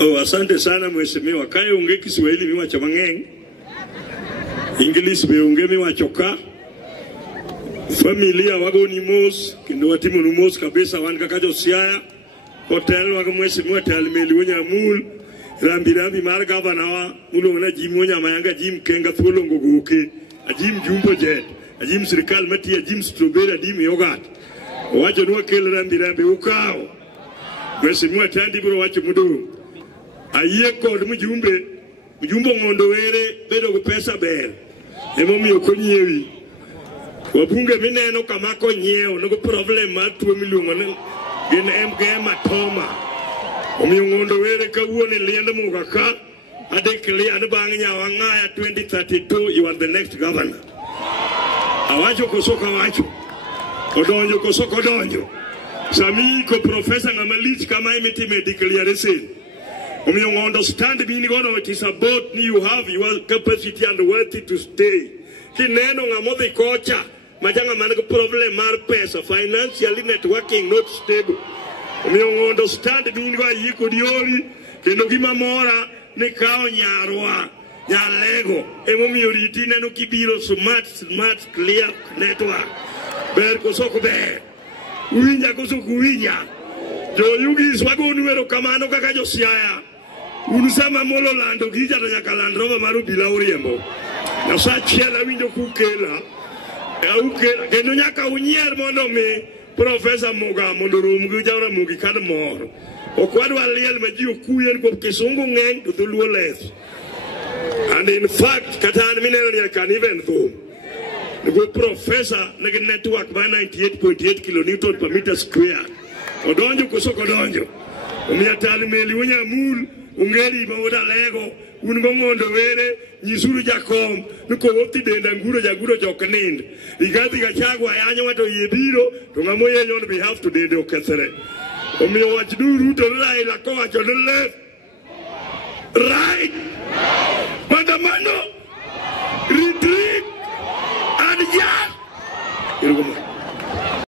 Oh, asante sana mheshimiwa. Kaya unge Kiswahili miwacho mang'eny. English be unge miwacho ka. Familia wago ni mos, kendo watimo ni mos kabisa wan kaka josiaya. Hotel wago mheshimiwa Talmeli Wanyamul. Rambi mar gavana wa mulongo na Jim Wanyamanga Jim Kenga thuolo ngogoke. Ajim Jumbo Jet. Ajim sirikal mati ajim strawberry ajim yogurt. Wacho nuwa kel rambi ukao. Mheshimiwa Tandi bro wacho mudu. Aye kod mjumbo ngondo were bedo go pesa ber. Emo miyo konyiewi. Wabunge mineno kama konyiewo no problem mar 2 million gin MGM atoma. Omiyo ngondo were kawuone liende muga ka adekli bang nyawa ngaya 2032 you are the next governor. Awacho kosoka wacho. Kodonjo kosoko donjo. Sami ko professor ngamalich kama imetime declaration. You understand it is about you have your capacity and worthy to stay. Kineno ngamode kocha majanga manako problem mar pesa financially networking not stable. You understand bingo yiko diori kendo gima mora ne kao nyarwa nyalego emo mioriti neno kibiro smart clear network ber kosoko ber uwinya kosoko uwinya jo yugi swago nuero kamano kaka josiaya. Unusama molo lando gija na nyakalandrova maru bila uriembo. Na sa chiela winjo kukela. Ukela. Kendo nyaka unyier mondo mi Professor Muga mondo rumgu jawra mugi kada moro. Okwadu aliel maji okuyen kwa kisungu ngeng to thuluo les. And in fact, katana mineno ni can even though. The professor nage network by 98.8 kilonewton per meter square. Odonjo kusoko donjo. Umiatali meli Wanyamul. Ungeri baoda lego ungongondo were nyisuru jakom nuko woti denda nguro jaguro joknind igati gachagwa yanyo wato yebiro to ngamoye on behalf to dende okethre omiyo wach duru to Raila ko wacho left right